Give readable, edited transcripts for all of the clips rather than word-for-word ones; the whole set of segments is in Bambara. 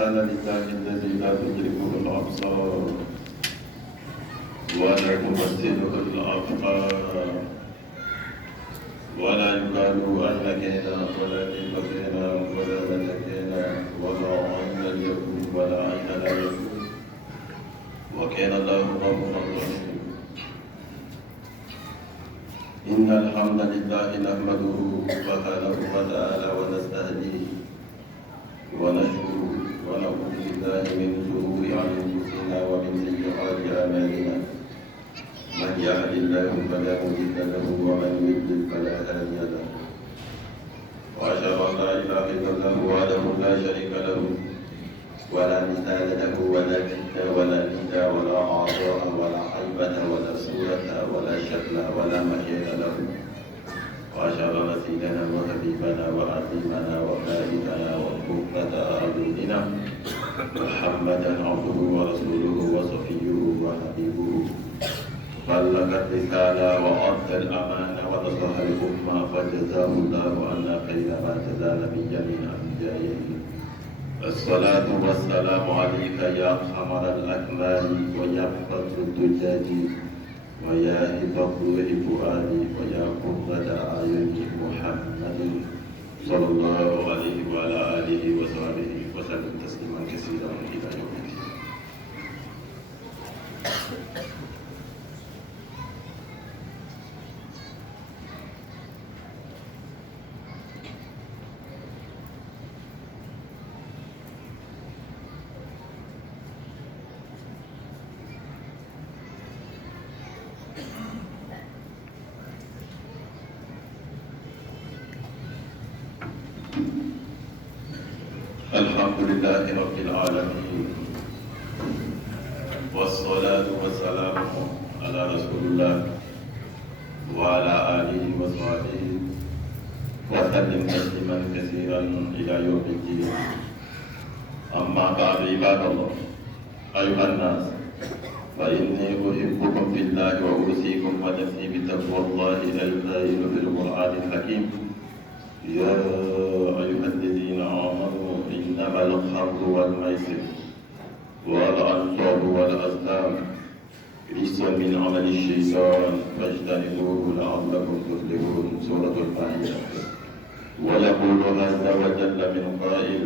لله الذي لا تدركه الأبصار ولا تمثله الأفكار ولا يقال أين كان ولا كيف كان ولا متى كان ولا أين يكون ولا أين لا يكون وكان الله غفورا رحيما. إن الحمد لله نحمده سبحانه وتعالى ونستهديه ونشكره ونعوذ بالله من شرور أنفسنا ومن سيئات أعمالنا. من يهد الله فلا مضل له ومن يضلل فلا هادي له. وأشهد أن لا إله إلا الله وحده لا شريك له ولا مثال له ولا جد ولا ند ولا أعضاء ولا حيبة ولا صورة ولا شكل ولا مكان له. وأشهد أن سيدنا وحبيبنا وعظيمنا وخالقنا وقرة أعيننا محمدا عبده ورسوله وصفيه وحبيبه بلغ الرسالة وأدى الأمانة ونصح الأمة فجزاه الله عنا خير ما جزى نبيا من أنبيائه. الصلاة والسلام عليك يا قمر الأكمال ويا فضل الدجاج ويا هبة روح فؤادي ويا قرة أعين محمد صلى الله عليه وعلى آله وصحبه وسلم تسليما كثيرا إلى يوم الدين. الحمد لله رب العالمين والصلاة والسلام على رسول الله وعلى آله وصحبه وسلم تسليما كثيرا إلى يوم الدين. أما بعد عباد الله أيها الناس فإني أحبكم في الله وأوصيكم ونفسي بتقوى الله القائل في القرآن الحكيم يا أيها الذين آمنوا إنما الخمر والميسر والأنصاب والأزلام رجس من عمل الشيطان فاجتنبوه لعلكم تفلحون. سورة المائدة. ويقول عز وجل من قائل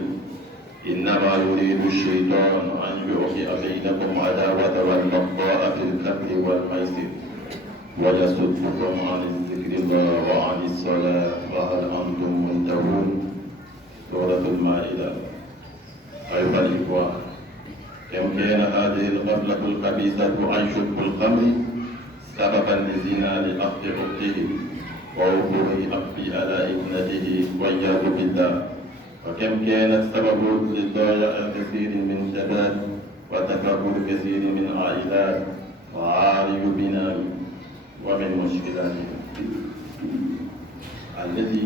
إنما يريد الشيطان أن يوقع بينكم عداوة والبغضاء في الخمر والميسر ويصدكم عن ذكر الله وعن الصلاة فهل أنتم منتهون. سورة المائدة. أيها الإخوة كم كان هذه الغفلة الخبيثة عن شرب الخمر سببا لزنا لأخذ أخته ووقوع أخذ على ابنته والعياذ بالله. وكم كانت سبب لضياع كثير من شباب وتفرق كثير من عائلات وعاري بناء ومن مشكلاتها التي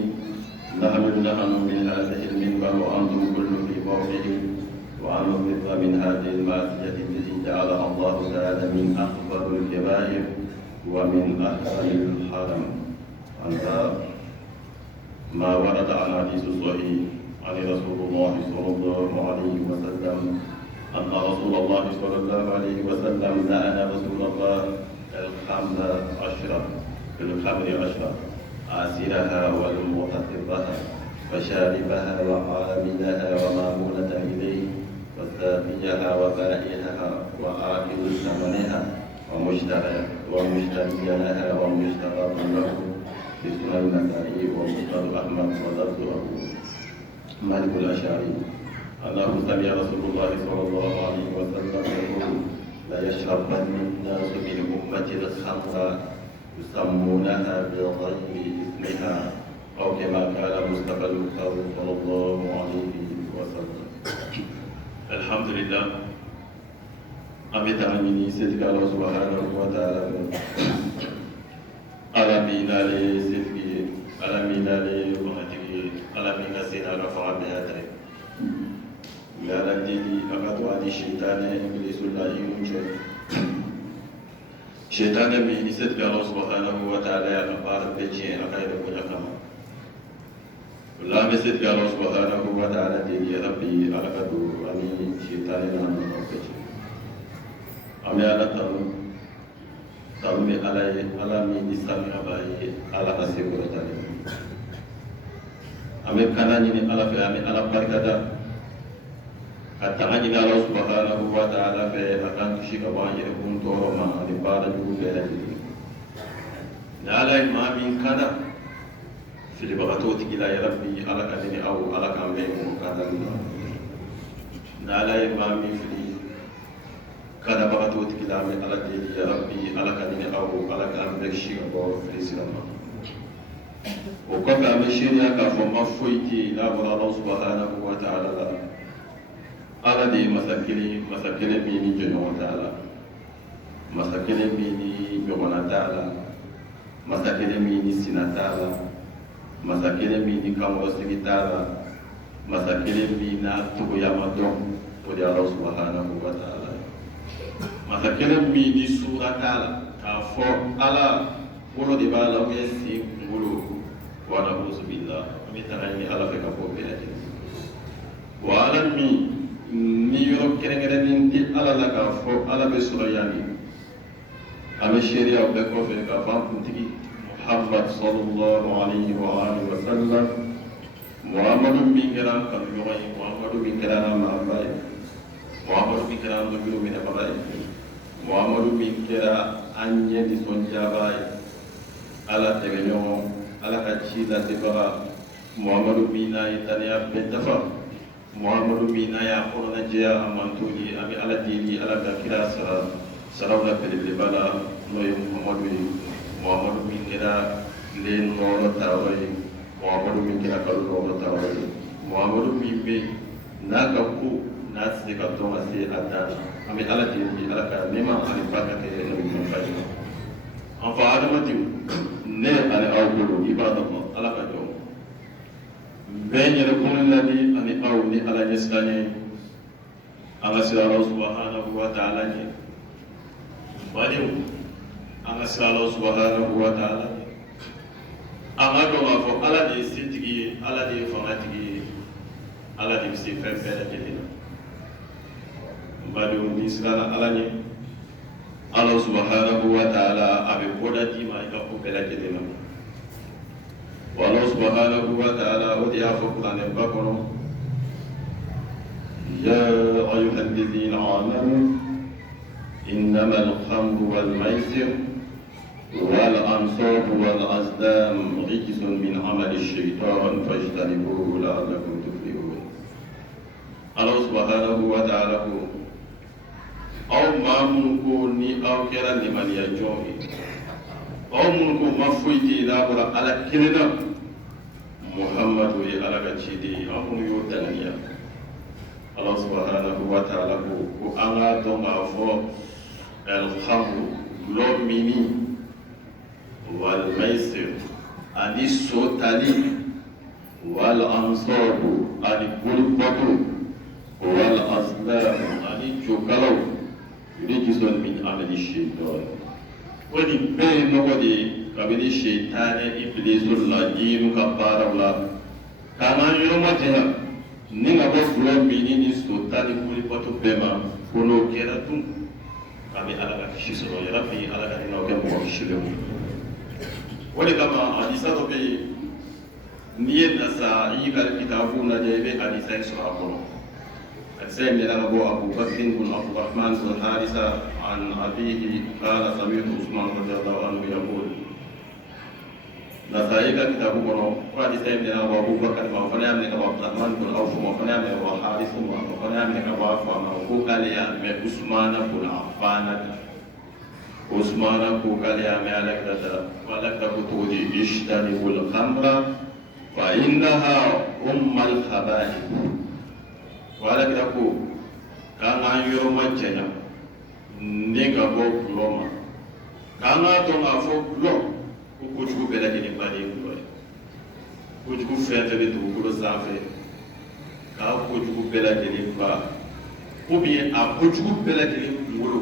نحمل نحن من هذه المنبر وأنتم كل في موقعه وأن نخف من هذه المعصية التي جعلها الله تعالى من أكبر الكبائر ومن أحسن الحرم. هذا ما ورد عن حديث صحيح عن رسول الله صلى الله عليه وسلم أن رسول الله صلى الله عليه وسلم لعن رسول الله الخمر عشرة آسرها والمعتقرها فشاربها وعاملها ومامولة إليه وساقيها وبائعها وآكل ثمنها ومشتري لها ومشترى له في سنن النسائي ومسند أحمد ولفظه مالك الأشعري أنه سمع رسول الله صلى الله عليه وسلم يقول لا يشربن الناس من أمة الخمر يسمونها بغير اسمها أو كما قال مصطفى المختار صلى الله عليه وسلم. الحمد لله أمي تعميني سيدك الله سبحانه وتعالى ألمينا لسيدك ألمينا لبنتك ألمينا سينا رفع بها تريد لا لديني أقد وعدي الشيطان إبليس الله يمجد شيطان بي سيدك الله سبحانه وتعالى أقبار بجي أقايد بنيكما la be set ga Allah subhanahu wa ta'ala de ya rabbi alakatu ani shaytan na no ko ame ala tamme ala mi di sami abaye ala asiko tani ame kana ni ala fe ame ala barkada atanga ni Allah subhanahu wa ta'ala fe akan shika ba yere kun to ma ni bada du be la ni ala ma min kana fili bagatoti ila ya rabbi ala kadini au ala kambe mu kadan na ala ma min fili kada bagatoti ila me ala dini ya rabbi ala kadini au ala kambe shi ko fili silama o ko ka me shiriya ka fo ma foiti la bara Allah subhanahu wa ta'ala ala de masakile bi ni jono wa ta'ala masakile bi ni jogona ta'ala masakile bi ni sinatala masakele mi ni kamro sigitala masakele mi na tugo yamadon o de Allah subhanahu wa ta'ala masakele mi ni suratala ka fo ala wolo de bala o yesi ngulu wa na'udzu billah mi tanani ala fe ka fo be ati wa ala mi ni yoro kere ni ti ala la ka fo ala be surayani ame sharia be ko fe ka fam kuntigi محمد صلى الله عليه وآله وسلم محمد بن كرام كم يومي محمد بن كرام ما باي محمد بن كرام نبيو من باي محمد بن كرام أني دي سونجا باي على تبنيو على كتشيلا تبغى محمد بن نايتانيا بنتفا محمد بن نايا قرنا جيا أمانتوني أبي على ديني على كرا سراونا بالبلا نوي محمد min kira len noro tawai Muhammadu min kira kalu noro tawai Muhammadu min be na ka ku na se ka to ma se adana ami ala ti ala ka nema ani baka ke no min fa an fa adamati ne ani awulu ibadallah ala ka do benyere kun ladi ani awni ala yesani ala sira subhanahu wa ta'ala ni waliu anga sala subhanahu wa ta'ala anga do ma fo ala de sitigi ala de fanatigi ala de si fe fe la jedina mbadu ni sala ala ni Allah subhanahu wa ta'ala abe boda di ma ka ko bela jedina wa Allah subhanahu wa ta'ala o dia fo Qur'an e bakono ya ayyuhalladhina amanu إنما الخمر والميسر والأنصاب والأزلام رجس من عمل الشيطان فاجتنبوه لعلكم تفلحون الله سبحانه وتعالى أو ما منكوني أو كلا لمن يجوني أو منكو مفويتي لابرا على كلنا محمد على كتشيدي أو يوتنيا الله سبحانه وتعالى وأنا دوما فوق الخمر لوميني والميسر أني سوتالي والأنصاب أني بلبطو والأزلام أني جوكالو رجس من عمل الشيطان ودي بين نودي قبل الشيطان إبليس اللعين كبار الله كما يوم جهة نيغا بوسلو ميني سوتالي بلبطو بما كونو كيراتون kami ala ka shisoro ya rabbi ala ka dinaw ke mo shiro wali kama hadisa to be niye na sa yi ga kitabu na je be hadisa so akono hadisa mi la go Abu Bakr bin Abdurrahman bin Harisa an abihi qala sami'tu Usman radhiyallahu anhu yaqul na sa yi ga kitabu kono hadisa mi la go Abu Bakr ma fa na mi ka Abdurrahman bin Auf ma fa na mi wa Harisa ma fa na mi ka wa fa ma ko kale ya me Usman bin عثمان قال يا مالك ولك تقولي اجتنبوا الخمر فإنها الخبائث ولك تقول كما يوم الجنة نيغا بو كلوما كما توما فو كلوم كوجو بلادي ني بالي كلوي كوجو فيتبي تو كلو زافي كا كوجو بلادي ني با ou bien a kojugu bɛɛ lajɛlen kunkolo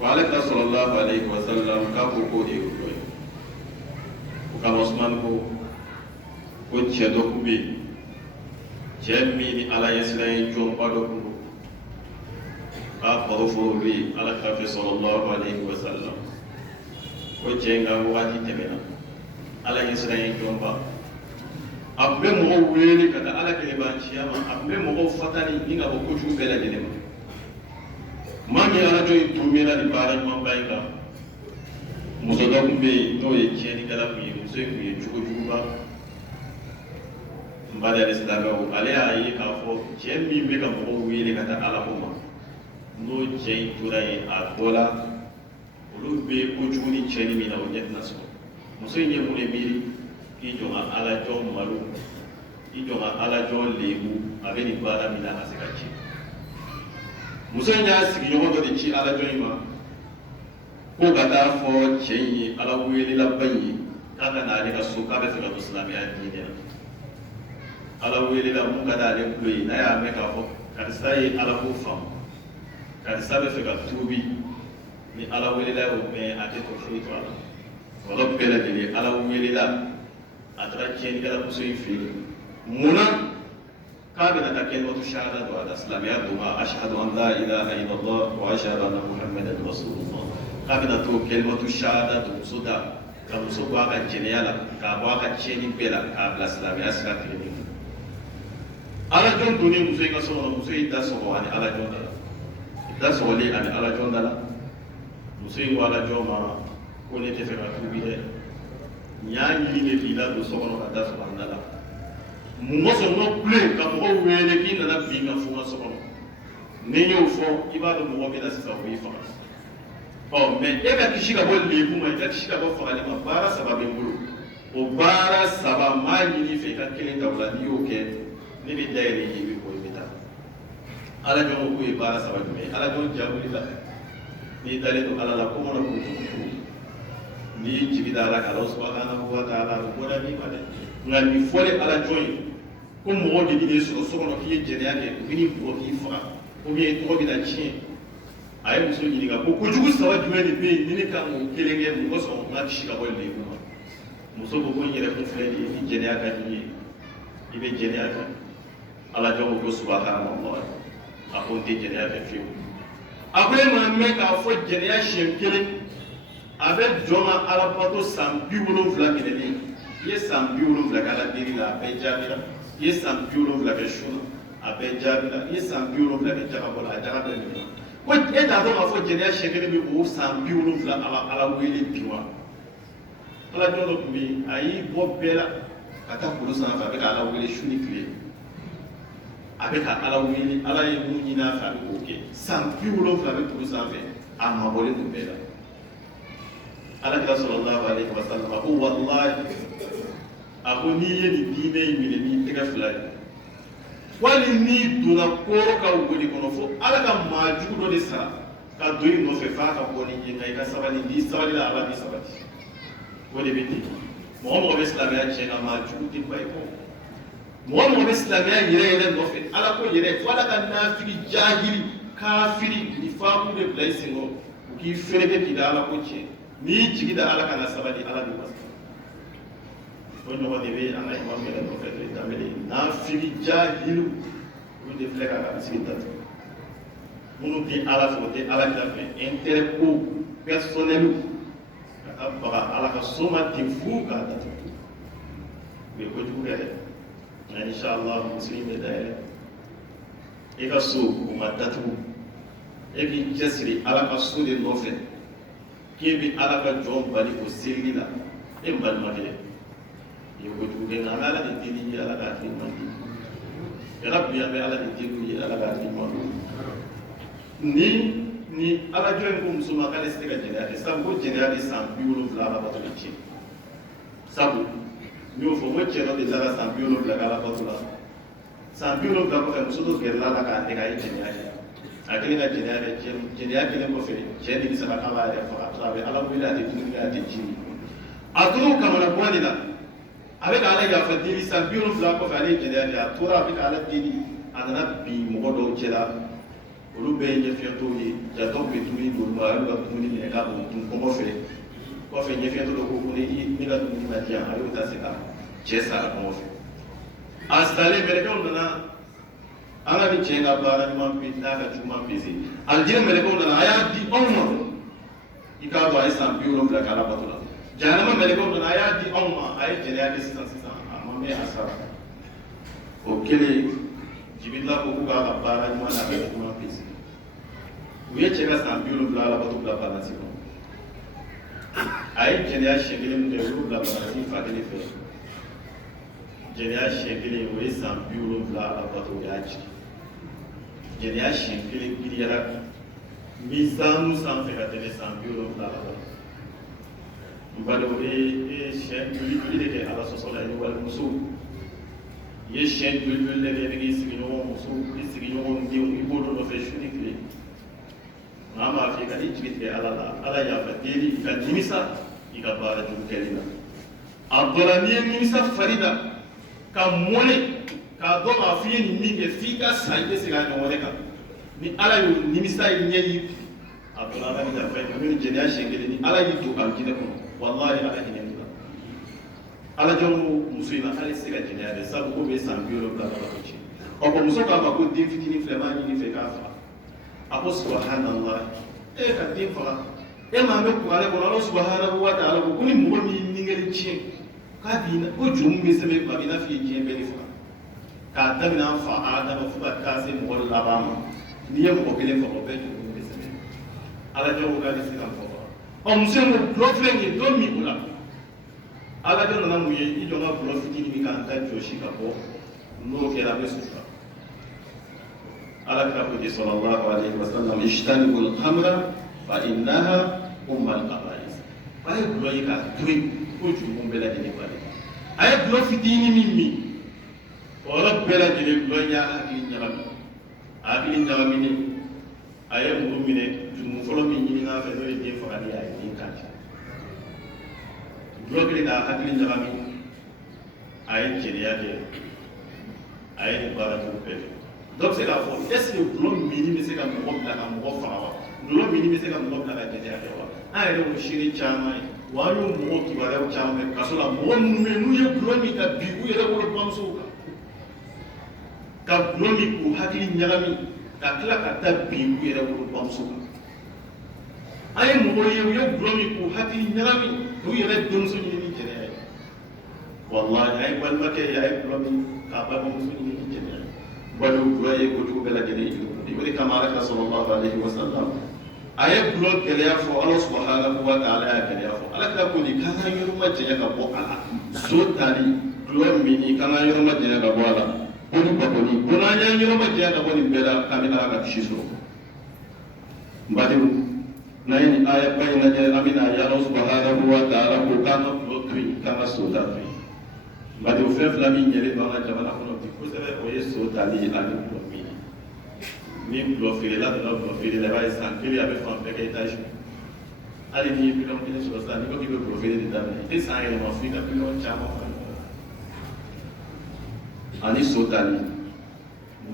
wa ale ka sallallahu alayhi wa sallam k'a ko k'o de ye o dɔ ye o kama Usman ko ko cɛ dɔ kun bɛ yen cɛ min ni ala ye sira ye jɔnba dɔ kun don k'a baro fɔ olu ye ala kafɛ sallallahu alaihi wa sallam ko cɛ in ka wagati tɛmɛna ala ye sira ye jɔnba a tun bɛ mɔgɔw wele ka taa ala kelebanciya ma a tun bɛ mɔgɔw fatani ni ka bɔ kojugu bɛɛ lajɛlen ma maa min arajo in tun bɛ nin baara ɲumanba in kan muso dɔ tun bɛ yen n'o ye tiɲɛnikɛla kun ye muso in kun ye cogojuguba n ba de silamɛw ale y'a ye k'a fɔ cɛ min bɛ ka mɔgɔw wele ka taa ala ko ma n'o cɛ in tora yen a dɔ la olu bɛ kojugu ni tiɲɛni min na o ɲɛ tɛna sɔrɔ muso in ye mun de miiri i jɔ ka ala jɔn malo i jɔ ka ala jɔn lebu a bɛ nin baara min na a ka se ka ci muso in y'a sigiɲɔgɔn dɔ de ci ala jɔn in ma ko ka taa fɔ cɛ in ye ala welelaba in ye k'a ka na ale ka so k'a bɛ fɛ ka don silamɛya diinɛ na ala welela mun ka d'ale tulo ye n'a y'a mɛn k'a fɔ karisa ye ala ko faamu karisa bɛ fɛ ka tuubi ni ala welela y'o mɛn a tɛ to foyi to a la wala bɛɛ lajɛlen ala welela a taara tiɲɛnikɛla muso in fɛ yen munna k'a bɛna taa kalimatu shahada don a la silamɛya don a ashhadu an la ilaha illallah wa ashhadu anna muhammadan rasulullah k'a bɛna to kalimatu shahada don muso da ka muso bɔ a ka jɛnɛya la k'a bɔ a ka tiɲɛni bɛɛ la k'a bila silamɛya sira tilennen kan ala jɔn donnen muso in ka so kɔnɔ muso in da sɔgɔ ani ala jɔn da la da sɔgɔlen ani ala jɔn da la muso in ko ala jɔn ma ko ne tɛ fɛ ka tuubi dɛ n y'a ɲini de k'i ladon so kɔnɔ ka da sɔgɔ an da la mɔgɔ sɔn n'o kule ka mɔgɔw wele k'i nana bin ka fo n ka so kɔnɔ ni n y'o fɔ i b'a dɔn mɔgɔ bɛ na sisan o y'i faga mɛ e ka kisi ka bɔ lebu ma i ka kisi ka bɔ fagali ma baara saba bɛ n bolo o baara saba maa ɲini fɛ i ka kelen ta o la n'i y'o kɛ ne bɛ dayɛlɛ i bɛ bɔ i bɛ taa ala jɔn ko k'o ye baara saba jumɛn ye ala jɔn ja wulila n'i dalen don ala la ko mana k'o cogo n'i y'i jigi da ala kan ala subhanahu wa ta'ala o bɔra n'i ma dɛ nka nin fɔlen ala jɔn ye ko mɔgɔ de bɛ n'i sɔrɔ so kɔnɔ k'i ye jɛnɛya kɛ u bɛ n'i bugɔ k'i faga ou bien i tɔgɔ bɛ na tiɲɛ a ye muso ɲininka ko kojugu saba jumɛn de bɛ yen ni ne kan k'o kelen kɛ mɔgɔ sɔn n ka kisi ka bɔ lebu ma muso ko ko n yɛrɛ kun filɛ nin ye ni jɛnɛya ka di i ye i bɛ jɛnɛya kɛ ala jɔn ko subhanallah a ko n tɛ jɛnɛya kɛ fiyewu a ko e ma mɛn k'a fɔ jɛnɛya siɲɛ kelen a bɛ jɔn ka ala bato san 70 minɛlen i ye san 70 kɛ ala deli la a bɛɛ jaabira i ye san 70 kɛ sun na a bɛɛ jaabira i ye san 70 kɛ jagabɔ la a jaga bɛɛ minɛ ko e t'a dɔn k'a fɔ jɛnɛya siɲɛ kelen bɛ o san 70 ala wele bi wa ala jɔn dɔ tun bɛ yen a y'i bɔ bɛɛ la ka taa kulu sanfɛ a bɛ ka ala wele su ni tile a bɛ ka ala wele ala ye mun ɲini a fɛ a bɛ k'o kɛ san 70 bɛ kulu sanfɛ a mabɔlen don bɛɛ la ala kira sallallahu alaihi wa sallam a ko walahi a ko n'i ye nin diinɛ in minɛ n'i tɛgɛ fila ye wali n'i donna kɔrɔ ka wele kɔnɔ fo ala ka maa jugu dɔ de sara ka don i nɔfɛ f'a ka bɔ ni ye nka i ka sabali n'i sabalila ala b'i sabati o de bɛ ten mɔgɔ mɔgɔ bɛ silamɛya tiɲɛ ka maa jugu tɛ ba i kɔ mɔgɔ mɔgɔ bɛ silamɛya yɛrɛ nɔfɛ ala ko yɛrɛ fo ala ka nafili jahili kafiri nifaamu de bila i senkɔrɔ u k'i fereke k'i da ala ko tiɲɛ n'i jigi da ala kana sabali ala b'i wasa o ɲɔgɔn de bɛ an ka imam yɛrɛ nɔfɛ to ye danbele nafili jahiliw olu de filɛ k'a ka misiri datugu minnu tɛ ala fɛ o tɛ ala kira fɛ intérêt ko personnel ka taa baga ala ka so ma ten fu k'a datugu u ye kojugu kɛ dɛ nka inshallah misiri bɛ dayɛlɛ i ka so o ma datugu e k'i cɛsiri ala ka so de nɔfɛ k'e bɛ ala ka jɔn bali o selili la e n balimakɛ i ye kojugu kɛ nka an bɛ ala de deli ye ala k'a hakili man di yarabi an bɛ ala de deli ye ala k'a hakili man di ni ala jɔn ko muso ma k'ale se ka jɛnɛya kɛ sabu ko jɛnɛya de san 70 ala bato bɛ tiɲɛ sabu n y'o fɔ n ko cɛ dɔ de taara san 70 kɛ ala bato la san 70 kɔfɛ muso dɔ gɛrɛla la k'a dɛgɛ a ye jɛnɛya kɛ a kelen ka jɛnɛya kɛ jɛnɛya kelen kɔfɛ cɛ de bɛ se ka k'a b'a yɛrɛ faga a bɛ ala wele a tɛ dumuni kɛ a tɛ ji min a tora o kamana bɔ de la a bɛ ka ala yafa deli san 70 kɔfɛ ale ye jɛnɛya kɛ a tora a bɛ ka ala deli a nana bin mɔgɔ dɔw cɛ la olu bɛɛ ye ɲɛfiyɛntɔw ye jatɔw bɛ dumuni d'olu ma a y'u ka dumuni minɛ k'a b'o dun kɔngɔ fɛ kɔfɛ ɲɛfiyɛntɔ dɔ ko ne ka dumuni ma di yan a y'o ta se ka cɛ sara kɔngɔ fɛ Installé melekon dana ala bi chenga bara ma pinta ka chuma pesi aljina melekon dana aya di onma ika ba isa biuro bla kala batula janama melekon dana aya di onma ay jere ya sisan amma me asara o kele jibilla ko ka bara ma na ka chuma pesi uye chega sa biuro bla la batula balance ko ay jere ya shegele mu de bla balance fa kele fe jeriya shekele o ye san 70 a bato o y'a jigin jeriya shekele giriyara misanu sanfɛ ka tɛmɛ san 70 a bato n b'a dɔn o ye siyɛn joli de kɛ ala sɔsɔ la i ni walimuso i ye siyɛn joli de kɛ i bɛ k'i sigiɲɔgɔn muso i sigiɲɔgɔn denw i b'olu nɔfɛ su ni tile maa m'a f'i ka i jigi tigɛ ala la ala yafa deli i ka nimisa i ka baara jugu kɛli la a dɔ la n'i ye nimisa fari da ka mɔne k'a dɔn k'a fɔ i ye nin min kɛ f'i ka sa i tɛ se k'a ɲɔgɔn wɛrɛ kan ni ala y'o nimisa ɲɛ y'i a dɔn ala ni yafa ye n'o jɛnɛya siɲɛ kelen ni ala y'i don alijinɛ kɔnɔ walahi ala hinɛ n'i la ala jɔn ko muso in na ale se ka jɛnɛya dɛ sabu ko bɛ san 70 la ko ci ɔ ko muso k'a ma ko den fitinin filɛ maa ɲini fɛ k'a faga a ko subhanallah e ka den faga e maa bɛ kuranɛ kɔnɔ ala subhanahu wa ta'ala ko ni mɔgɔ min ye ningɛli tiɲɛ k'a b'i na ko juru min bɛ sɛbɛn a b'i n'a fɔ i ye diɲɛ bɛɛ de faga k'a daminɛ an fa adama fo ka taa se mɔgɔ laban ma n'i ye mɔgɔ kelen faga o bɛɛ juru min bɛ sɛbɛn ala jɔn ko k'ale se ka faga ɔ muso in ko dulɔ filɛ nin ye dɔ min o la ala jɔn nana mun ye i jɔ n ka dulɔ fitinin min k'an ta jɔsi ka bɔ n'o kɛra a bɛ sutura ala kira ko ten sallallahu alaihi wa sallam ijtanibul khamra fa innaha ummul khaba'is a ye dulɔ ye k'a to yen ko jurumu bɛɛ lajɛlen bali a ye dulɔ fitinin min min o yɔrɔ bɛɛ lajɛlen dulɔ y'a hakili ɲagami a hakili ɲagaminen a ye muru minɛ jurumu fɔlɔ min ɲini n'a fɛ n'o ye den fagali ye a ye den kari dulɔ kelen k'a hakili ɲagami a ye jeliya kɛ a ye nin baara jugu bɛɛ kɛ dɔ bɛ se k'a fɔ est ce que dulɔ minni bɛ se ka mɔgɔ bila ka mɔgɔ faga wa dulɔ minni bɛ se ka mɔgɔ bila ka jeliya kɛ wa an yɛrɛ y'o seere caman ye wa an y'o mɔgɔ kibaruyaw caman mɛn kaso la mɔgɔ minnu bɛ yen n'u ye dulɔ min ka bin u yɛrɛ wolo bamusow kan ka dulɔ min k'u hakili ɲagami ka tila ka taa bin u yɛrɛ wolo bamusow kan an ye mɔgɔ ye u ye dulɔ min k'u hakili ɲagami k'u yɛrɛ denmuso ɲini ni jɛnɛya ye walahi a ye balimakɛ ye a ye dulɔ min k'a balimamuso ɲini ni jɛnɛya ye balimaw dulɔ ye kojugu bɛɛ lajɛlen ye o de kama ala ka sallallahu alaihi wa sallam a ye dulɔ gɛlɛya fɔ ala subhanahu wa ta'ala y'a gɛlɛya fɔ ala kira ko nin k'an ka yɔrɔ ma janya ka bɔ a la so tali dulɔ minni k'an ka yɔrɔ ma janya ka bɔ a la o ni bakɔni ko n'an y'an yɔrɔ ma janya ka bɔ nin bɛɛ la k'an bɛ ala ka kisi sɔrɔ n badenw n'an ye nin aya ba in lajɛ an bɛna ye ala subhanahu wa ta'ala ko k'an ka dulɔ to yen k'an ka so ta to yen n badenw fɛn fila min ɲɛlen don an ka jamana kɔnɔ bi kosɛbɛ o ye so tali ani dulɔ minni ni dulɔ feerela donna dulɔ feere la i b'a ye san kelen a bɛ fan bɛɛ kɛ étage hali n'i ye miliyɔn kelen sɔrɔ sisan n'i ko k'i bɛ dulɔ feere de daminɛ i tɛ san yɛlɛma fo i ka miliyɔn caman fara ɲɔgɔn kan ani so tali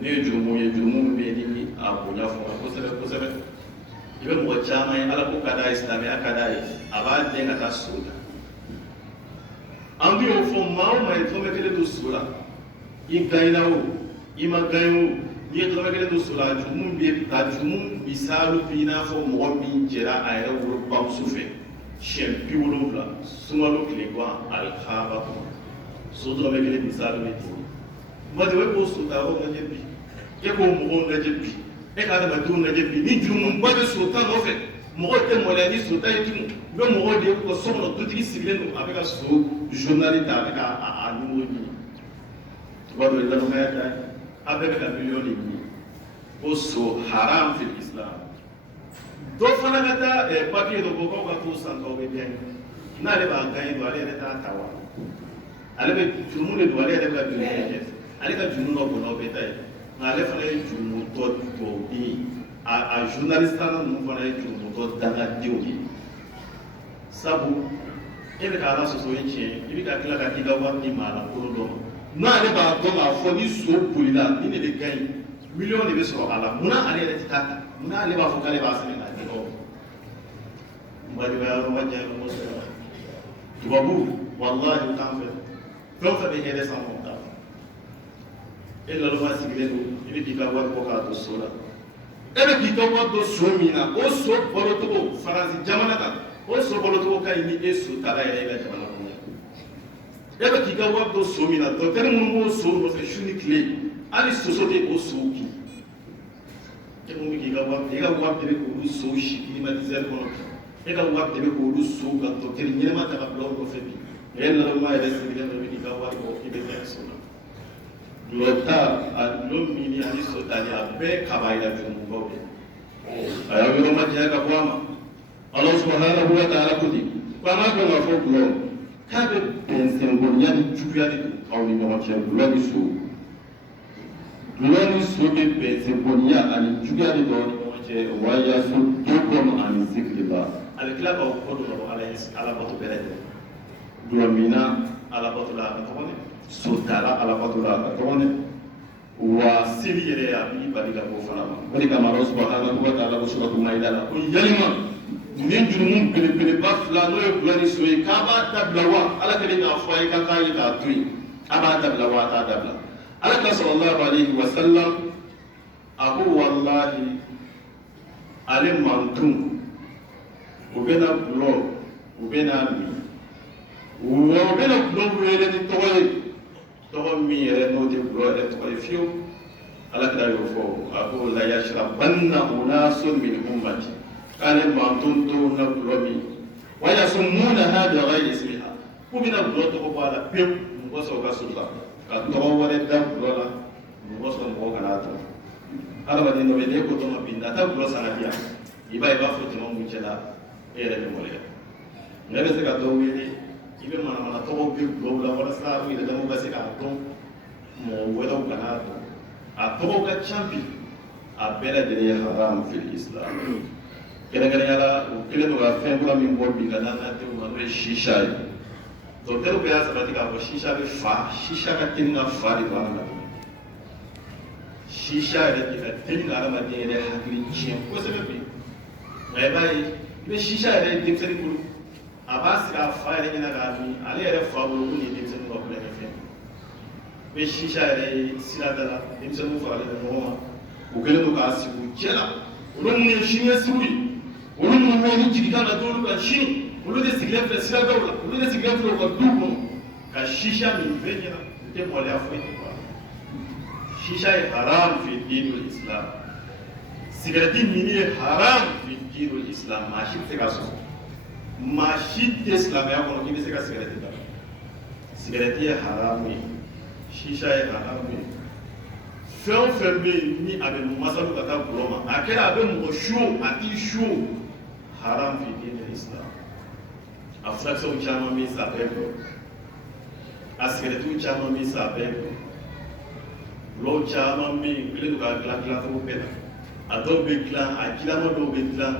ne ye jurumu ye jurumu min bɛ yen ni a bonya fɔra kosɛbɛ kosɛbɛ i bɛ mɔgɔ caman ye ala ko ka d'a ye silamɛya ka d'a ye a b'a den ka taa so ta an bɛ y'o fɔ maa o maa ye tɔmɛ kelen don so la i gagnera o i ma gagné o n'i ye tɔrɔmɛ kelen to so la a jurumu misaalu b'i n'a fɔ mɔgɔ min jɛra a yɛrɛ wolo bamuso fɛ siɲɛ 70 sunkalo tile gan alikaaba kɔnɔ so tɔrɔmɛ kelen misaalu bɛ ten mɔtɛ e k'o so ta yɔrɔ lajɛ bi e k'o mɔgɔw lajɛ bi e ka adamadenw lajɛ bi ni jurumuba bɛ so ta nɔfɛ mɔgɔw tɛ maloya ni so ta ye tun u bɛ mɔgɔw de ye k'u ka so kɔnɔ dutigi sigilen don a bɛ ka so journal ta a bɛ ka a numéro ɲini tuba dɔ ye lamɔgɔya ta ye a bɛɛ bɛ ka miliyɔn de ɲini o so haram fil islam dɔ fana ka taa papiye dɔ bɔ k'aw ka t'o san k'aw bɛ diya n'ale b'a gagné don ale yɛrɛ t'a ta wa ale bɛ jurumu de don ale yɛrɛ bɛ ka jurumu kɛ ale ka jurumu ka bon n'aw bɛɛ ta ye nka ale fana ye jurumutɔ dɔw ye a journaliste ninnu fana ye jurumutɔ dangadenw ye sabu e bɛ ka ala sɔsɔ ye tiɲɛ i bɛ ka tila ka k'i ka wari di maa lankolon dɔ ma n'ale b'a dɔn k'a fɔ ni so bolila ni ne bɛ gagné miliyɔn de bɛ sɔrɔ a la munna ale yɛrɛ tɛ taa ta munna ale b'a fɔ k'ale b'a sɛnɛ k'a di aw ma badibaya yɔrɔ ma diya yɔrɔ ma sɔrɔ tubabu walahi u t'an fɛ fɛn o fɛn bɛ hɛrɛ san o t'a fɛ e la loi sigilen do e bi ka war ko ka to sola e bi ka war do so mina o so bolo to faransi jamana ka o so bolo to ka ni e so tala ya ila jamana ko e bi ka war do so mina to tere mun mo so no se shuni kle ali so so de o so ki e mun bi ka war de ko so shi climatiser ko e ka war de ko so ka to tere ni ma ta ka blo ko fe bi e la ma ya sigilen do bi ka war ko e be ya so lota a lomini ani sotani a bɛɛ kaba ila jumubaw de a y'a yɔrɔ ma diya ka bɔ a ma ala subhanahu wa ta'ala ko ten ko an ka dɔn k'a fɔ gulɔ k'a bɛ bɛnsɛnbɔniya ni juguya de don aw ni ɲɔgɔn cɛ gulɔ ni so bɛ bɛnsɛnbɔniya ani juguya de don aw ni ɲɔgɔn cɛ wa yaso dɔgɔn ani zikiriba a bɛ tila k'aw kɔ don ala bato bɛɛ lajɛlen gulɔ min na ala bato la a ka tɔgɔ dɛ sotala ala batura ka tɔgɔne wa seli yɛrɛ a b'i bali ka bɔ fana ma o de kama ala subhanahu wa ta'ala ko suratu maida la ko yalima nin jurumu belebeleba fila n'o ye gulɔ ni so ye k'a b'a dabila wa ala kɛlen k'a fɔ a ye k'a ye k'a to yen a b'a dabila wa a t'a dabila ala ka sallallahu alaihi wa sallam a ko wallahi ale mantun o bɛna gulɔ o bɛna min wa o bɛna gulɔ wele ni tɔgɔ ye tɔgɔ min yɛrɛ n'o tɛ gulɔ yɛrɛ tɔgɔ ye fiyewu ala kira y'o fɔ a ko la yashrabanna unasun min ummati k'ale mantun to na gulɔ min wa yasummunaha bi ghayri ismiha k'u bɛna gulɔ tɔgɔ bɔ a la pewu mɔgɔ sɔrɔ ka so la ka tɔgɔ wɛrɛ da gulɔ la mɔgɔ sɔrɔ mɔgɔ kana a dɔn adamaden dɔ bɛ n'e ko tɔ ma bi na taa gulɔ san ka di yan i b'a fɔ jama mun cɛla e yɛrɛ bɛ mɔlɛya nka e bɛ se ka dɔ wele i bɛ manamana tɔgɔw bɛ gulɔw la walasa u yɛrɛ damaw ka se k'a dɔn mɔgɔ wɛrɛw kana dɔn a tɔgɔw ka ca bi a bɛɛ lajɛlen ye haram fil islam kɛrɛnkɛrɛnnenya la o kɛlen don ka fɛn kura min bɔ bi ka da n'a denw ma n'o ye shisha ye dɔgɔtɛriw bɛɛ y'a sabati k'a fɔ shisha bɛ fa shisha ka teli ka fa de don adamaden shisha yɛrɛ de ka teli ka adamaden yɛrɛ hakili tiɲɛ kosɛbɛ bi nka i b'a ye i bɛ shisha yɛrɛ ye denmisɛnnin bolo a b'a sigi a fa yɛrɛ ɲɛna k'a min ale yɛrɛ fa bolo ko nin ye denmisɛnninw ka kulonkɛ fɛn bɛ shisha yɛrɛ ye sirada la denmisɛnninw faralen bɛ ɲɔgɔn ma o kɛlen don k'a sigi u cɛ la olu minnu ye siniɲɛsigiw ye olu minnu bɛ ni jigikan na t'olu kan sini olu de sigilen filɛ siradaw la olu de sigilen filɛ u ka duw kɔnɔ ka shisha min bɛɛ ɲɛna u tɛ mɔlɛya foyi tɛ bɔ a la shisha ye haram fi dinul islam sigarɛti min ye haram fi dinul islam maa si tɛ se ka sɔsɔ maa si tɛ silamɛya kɔnɔ k'i bɛ se ka sigarɛti ta sigarɛti ye haramu ye shisha ye haramu ye fɛn o fɛn bɛ yen ni a bɛ masalu ka taa gulɔ ma a kɛra a bɛ mɔgɔ su a t'i su haram fi dinul islam a furakisɛw caman bɛ sa a bɛɛ bɔ a sigarɛtiw caman bɛ sa a bɛɛ bɔ gulɔw caman bɛ yen u kɛlen don k'a dilan dilancogo bɛɛ la a dɔw bɛ dilan a jilaman dɔw bɛ dilan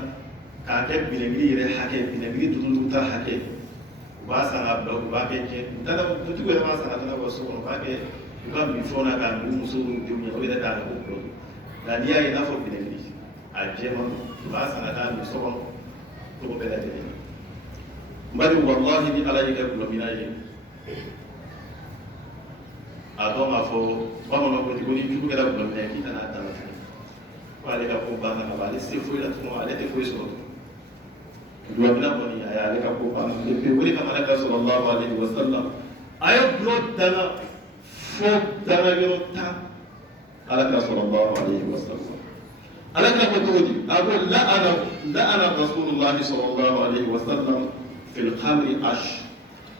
k'a kɛ binɛgiri yɛrɛ hakɛ binɛgiri duuru ta hakɛ u b'a san k'a bila u b'a kɛ jɛ dutigiw yɛrɛ b'a san ka taa so kɔnɔ u b'a kɛ u ka minfɛnw na k'a min muso n'u denw ɲɛna o yɛrɛ t'a dɔn ko gulɔ don nka n'i y'a ye i n'a fɔ binɛgiri a jɛman u b'a san ka taa min so kɔnɔ cogo bɛɛ lajɛlen n bari walahi ni ala y'i kɛ gulɔmina ye a dɔn k'a fɔ bamananw ko ten ko ni jugu kɛra gulɔmina ye k'i kana a dala fɛnɛ ko ale ka ko banna ka ban ale se foyi la tuguni ale tɛ foyi sɔrɔ gulɔmina kɔni a y'ale ka ko banna pewu o de kama ale ka sallallahu alaihi wa sallam a ye gulɔ danna fo danga yɔrɔ 10 ala ka sallallahu alaihi wa sallam ala ka ko cogo di a ko la'ana rasulullahi sallallahu alaihi wa sallam fil khamri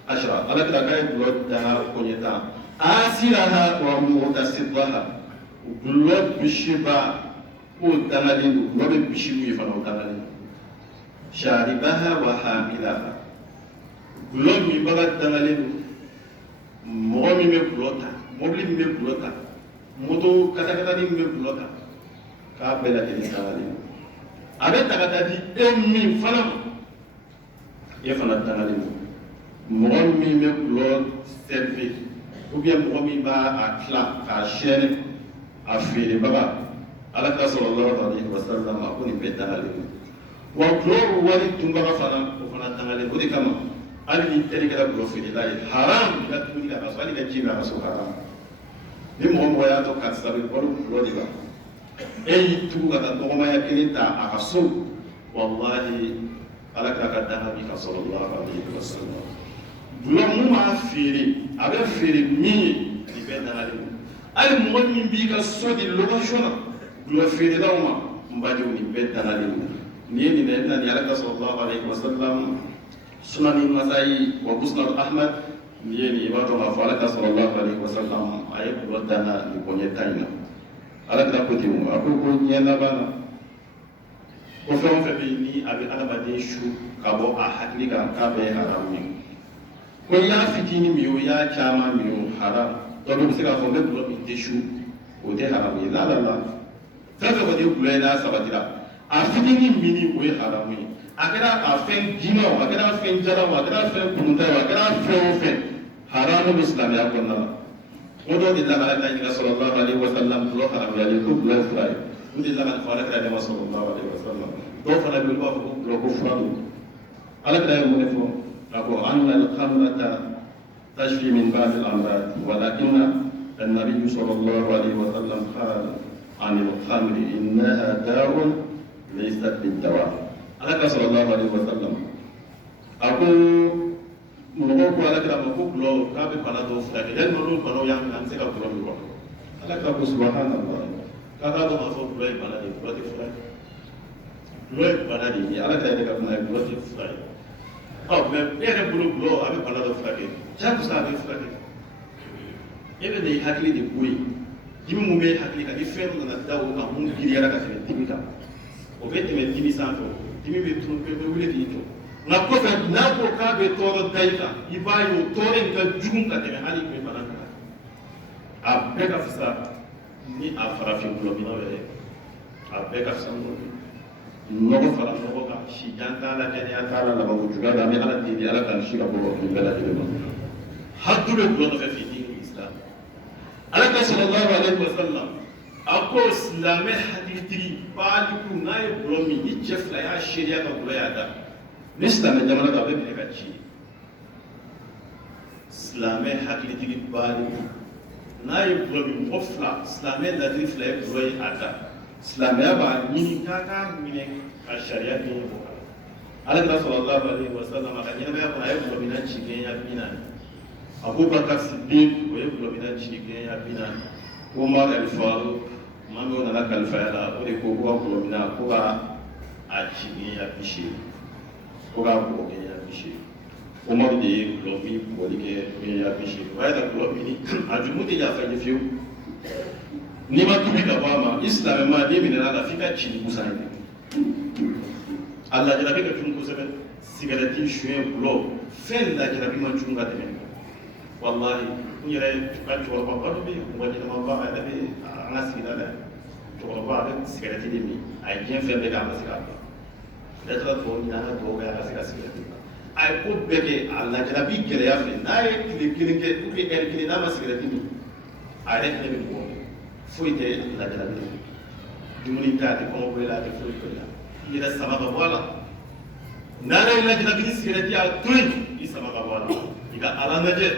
ashra ala ka k'a ye gulɔ danna koɲɛ 10 asiraha wa mu'tasibaha gulɔ bisiba k'o dangalen don gulɔ bɛ bisi min ye fana o dangalen don sharibaha wa hamilaha gulɔ min baga dangalen don mɔgɔ min bɛ gulɔ ta mɔbili min bɛ gulɔ ta moto katakatani min bɛ gulɔ ta k'a bɛɛ lajɛlen dangalen don a bɛ ta ka taa di e min fana ma e fana dangalen don mɔgɔ min bɛ gulɔ sɛrife ou bien mɔgɔ min b'a tila k'a sɛɛnɛ a feerebaga ala ka sallallahu alaihi wa sallam a ko nin bɛɛ dangalen don wa gulɔ wari dunbaga fana o fana dangalen o de kama hali ni terikɛla gulɔ feerela ye haram i ka dumuni kɛ a ka so hali ka ji min a ka so haram ni mɔgɔ mɔgɔ y'a to karisa bɛ balo gulɔ de la e y'i tugu ka taa nɔgɔmaya kelen ta a ka so wallahi ala k'a ka danga bi ka sallallahu alaihi wasallam gulɔ mun b'a feere a bɛ feere min ye nin bɛɛ dangalen don hali mɔgɔ min b'i ka so di location na gulɔ feerelaw ma n badenw nin bɛɛ dangalen don nin ye nin na ni ala ka sallallahu alaihi wasallam sunani nasayi wa musnad ahmad nin ye nin i b'a dɔn k'a fɔ ala ka sallallahu alaihi wasallam a ye gulɔ danna nin bɔnɲɛ tan in na ala kira ko ten a ko ɲɛ laban na ko fɛn o fɛn bɛ yen ni a bɛ adamaden su ka bɔ a hakili kan k'a bɛɛ ye haramu ye ko i y'a fitinin min o i y'a caman min o haram dɔ bɛ se k'a fɔ n bɛ gulɔ min tɛ su o tɛ haramu ye la fɛn fɛn kɔni ye gulɔ ye n'a sabatira a fitinin min o ye haramu ye a kɛra a fɛn jimaw a kɛra fɛn jalaw a kɛra fɛn kunutaw a kɛra fɛn o fɛn haramu bɛ silamɛya kɔnɔna la o dɔw de la ala ka ɲininka sallallahu alaihi wasallam gulɔ haramuyalen ko gulɔ ye fura ye o de la ka fɔ ala ka ɲininka sallallahu alaihi wasallam dɔw fana bɛ yen olu b'a fɔ ko gulɔ ko fura don ala ka ye mun de fɔ a ko anna al-khamrata tashfi min ba'd al-amrad walakinna an-nabiy sallallahu alaihi wasallam qala an al-khamri innaha da'un laysat bid-dawa ala ka sallallahu alaihi wasallam a ko mɔgɔw ko ala kira ma ko gulɔ k'a bɛ bana dɔw furakɛ yanni olu banaw y'an minɛ an bɛ se ka gulɔ min kɔnɔ ala kira ko subhanallah k'a k'a dɔn k'a fɔ gulɔ ye bana de ye gulɔ tɛ furakɛ gulɔ ye bana de ye ala kira yɛrɛ ka bana ye gulɔ tɛ furakɛ mɛ e yɛrɛ bolo gulɔ a bɛ bana dɔ furakɛ jagosa a bɛ furakɛ e bɛ na i hakili de ko ye dimi mun bɛ hakili kan ni fɛn nana da o kan mun giriyara ka tɛmɛ dimi kan o bɛ tɛmɛ dimi sanfɛ dimi bɛ tunu bɛ wuli k'i jɔ nka kɔfɛ n'a ko k'a bɛ tɔɔrɔ da i kan i b'a ye o tɔɔrɔ in ka jugu ka tɛmɛ hali i bɛ bana kan a bɛɛ ka fisa ni a farafin gulɔminaw yɛrɛ a bɛɛ ka fisa nɔgɔ fara nɔgɔ kan si jan t'a la kɛnɛya t'a la laban ko juguya la an bɛ ala deli ala k'an si ka bɔ nin bɛɛ lajɛlen ma hadu bɛ gulɔ nɔfɛ fi diin islam ala ka sallallahu alaihi wasallam a ko silamɛ hakilitigi baaliku n'a ye gulɔ min ni cɛ fila y'a seeriya ka gulɔ y'a da ni silamɛ jamana kan a bɛ minɛ ka ci silamɛ hakilitigi baaliku n'a ye gulɔ min mɔgɔ fila silamɛ ladiri fila ye gulɔ ye a da silamɛya b'a ɲini k'a k'a minɛ ka sariya bin bɔ ala ka sallallahu alaihi wasallam a ka ɲɛnamaya kɔnɔ a ye gulɔ min na ci gɛnya 40 Abubakar Siddiq o ye gulɔ min na ci gɛnya 40 Umar al-Faruq maa min nana kalifaya la o de ko ka gulɔ min na ko ka a ci gɛnya 80 ko ka bɔ gɛnya 80 Umar de ye gulɔ min bɔli kɛ gɛnya 80 o y'a ta gulɔ min a jumu tɛ yafa ye fiyewu n'i ma tubi ka bɔ a ma i silamɛma n'i minɛna a la f'i ka ci ni busan ye a lajarabi ka jugu kosɛbɛ sigarɛti suɲɛ gulɔ fɛn lajarabi ma jugu ka tɛmɛ walahi n yɛrɛ ka cɛkɔrɔbaba dɔ bɛ yen mɔgɔ ɲɛnamaba a yɛrɛ bɛ an ka sigida la cɛkɔrɔba a bɛ sigarɛti de min a ye diɲɛ fɛn bɛɛ kɛ a ma se k'a ban ne taara dugawu ɲini an ka dugawu kɛ a ka se ka sigarɛti ban a ye ko bɛɛ kɛ a lajarabi gɛlɛya fɛ n'a ye tile kelen kɛ ɛri kelen n'a ma sigarɛti min a yɛrɛ fɛnɛ bɛ mɔgɔ foyi tɛ lajarabi la dumuni tɛ a tɛ kɔngɔ la a tɛ foyi foyi la i yɛrɛ sama ka bɔ a la n'ala ye lajarabi ni sigarɛti a to yen i sama ka bɔ a la i ka ala lajɛ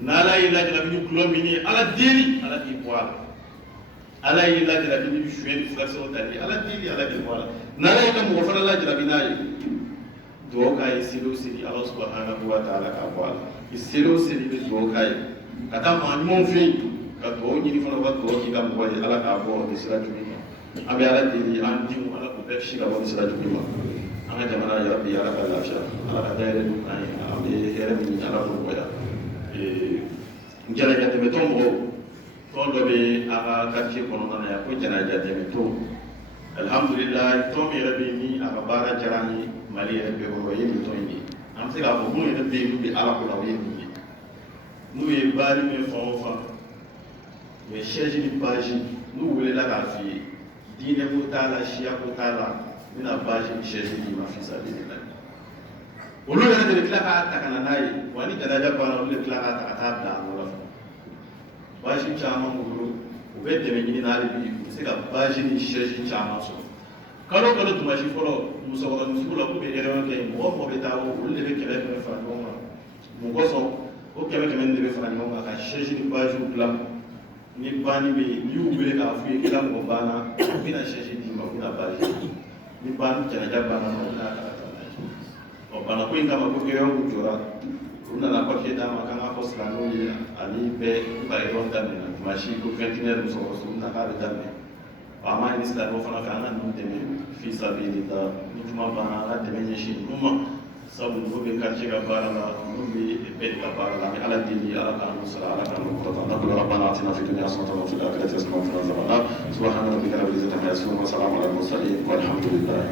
n'ala ye lajarabi ni gulɔ min ye ala deli ala k'i bɔ a la ala ye lajarabi ni suɲɛ ni furakisɛw tali ala deli ala k'i bɔ a la n'ala ye ka mɔgɔ fana lajarabi n'a ye dugawu k'a ye seli o seli ala subhanahu wa ta'ala k'a bɔ a la i seli o seli i bɛ dugawu k'a ye ka taa maa ɲumanw fɛ yen ka dugawu ɲini fana ka dugawu k'i ka mɔgɔ ye ala k'a bɔ nin sira jugu ma an bɛ ala deli an denw ala k'u bɛɛ kisi ka bɔ nin sira jugu ma an ka jamana yarabi ala ka lafiya ala ka dayɛlɛ d'u kan ye an bɛ hɛrɛ min ɲini ala k'o nɔgɔya jɛnɛjatɛmɛtɔ mɔgɔw tɔn dɔ bɛ an ka quartier kɔnɔna na yan ko jɛnɛjatɛmɛtɔ alhamdulilayi tɔn min yɛrɛ bɛ yen ni a ka baara diyara an ye mali yɛrɛ bɛɛ kɔrɔ o ye nin tɔn in ye an bɛ se k'a fɔ minnu yɛrɛ bɛ yen n'u bɛ ala ko la o ye nin ye n'u ye baari min fan o fan u ye siège ni page n'u welela k'a f'i ye diinɛ ko t'a la siya ko t'a la n bɛna page ni siège d'i ma fi sabilillahi olu yɛrɛ de bɛ tila k'a ta ka na n'a ye wa ni janaja banna olu de tila k'a ta ka taa bila a nɔ la page caman bolo u bɛ dɛmɛ ɲini na hali bi u bɛ se ka page ni siège caman sɔrɔ kalo kalo dimanche fɔlɔ musokɔrɔba sugu la k'u bɛ réunion kɛ mɔgɔ mɔgɔ bɛ taa olu de bɛ kɛmɛ kɛmɛ fara ɲɔgɔn kan mun kosɔn o kɛmɛ kɛmɛ de bɛ fara ɲɔgɔn kan ka siège ni page dilan ni bani be yu wele ka fu ye kila mo bana bina chercher di ma kuna baje ni bani jana jabana ma kuna ka o bana ko inga ma ko ke yo jora una na papier da ma kana ko slano ni ani be ba yo ndame na mashi ko container so so na ka da me ama ni slano fana kana no deme fi sabilillah ni kuma bana la deme ni shi numa sabu ko be ka ci ga bara la no be be ka bara la ala dini ala kan musala ala kan ko ta naqul rabbana atina fid dunya hasanatan wa fil akhirati hasanatan wa qina adhaban nar subhana rabbika rabbil izzati amma yasifun wa salamun alal mursalin walhamdulillahi